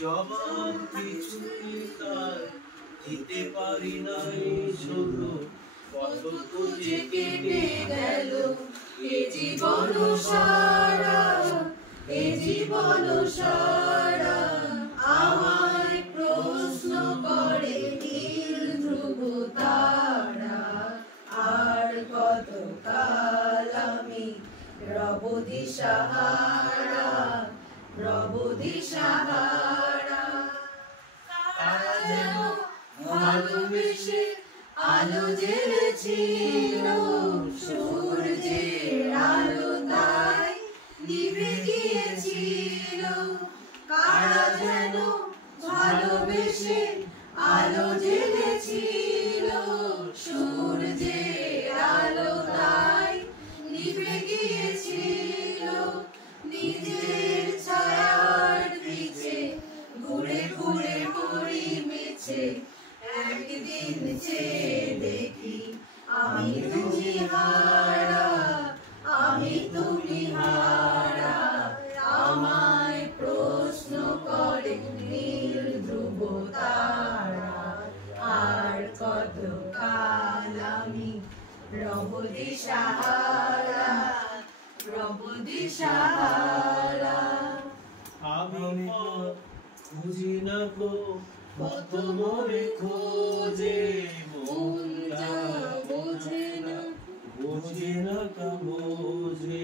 জবাব কিছুই তার দিতে পারি নাই ছোট কত খুঁজে কেটে গেল এ জীবন সারা এ জীবন সারা আমায় প্রশ্ন করে নীল ধ্রুব তারা আর কত কাল আমি রব দিশাহারা রব দিশাহারা কারা যেন ভালোবেসে আলো জ্বেলেছিল সূর্যের আলো তাই নিভে গিয়েছিল কারা যেন ভালোবেসে আলো জ্বেলেছিল সূর্যের আলো তাই নিভে গিয়েছিল নিজের ছায়ার পিছে ঘুরে ঘুরে পড়ি মিছে একদিন চেয়ে দেখি আমি তুমি হারা আমি তুমি হারা আমায় প্রশ্ন করে নীল ধ্রুব তারা আর কত কাল আমি রব দিশাহারা রব দিশাহারা আমি খুঁজি না গো কত মনে খোঁজে মন বোঝে না বোঝে না বোঝে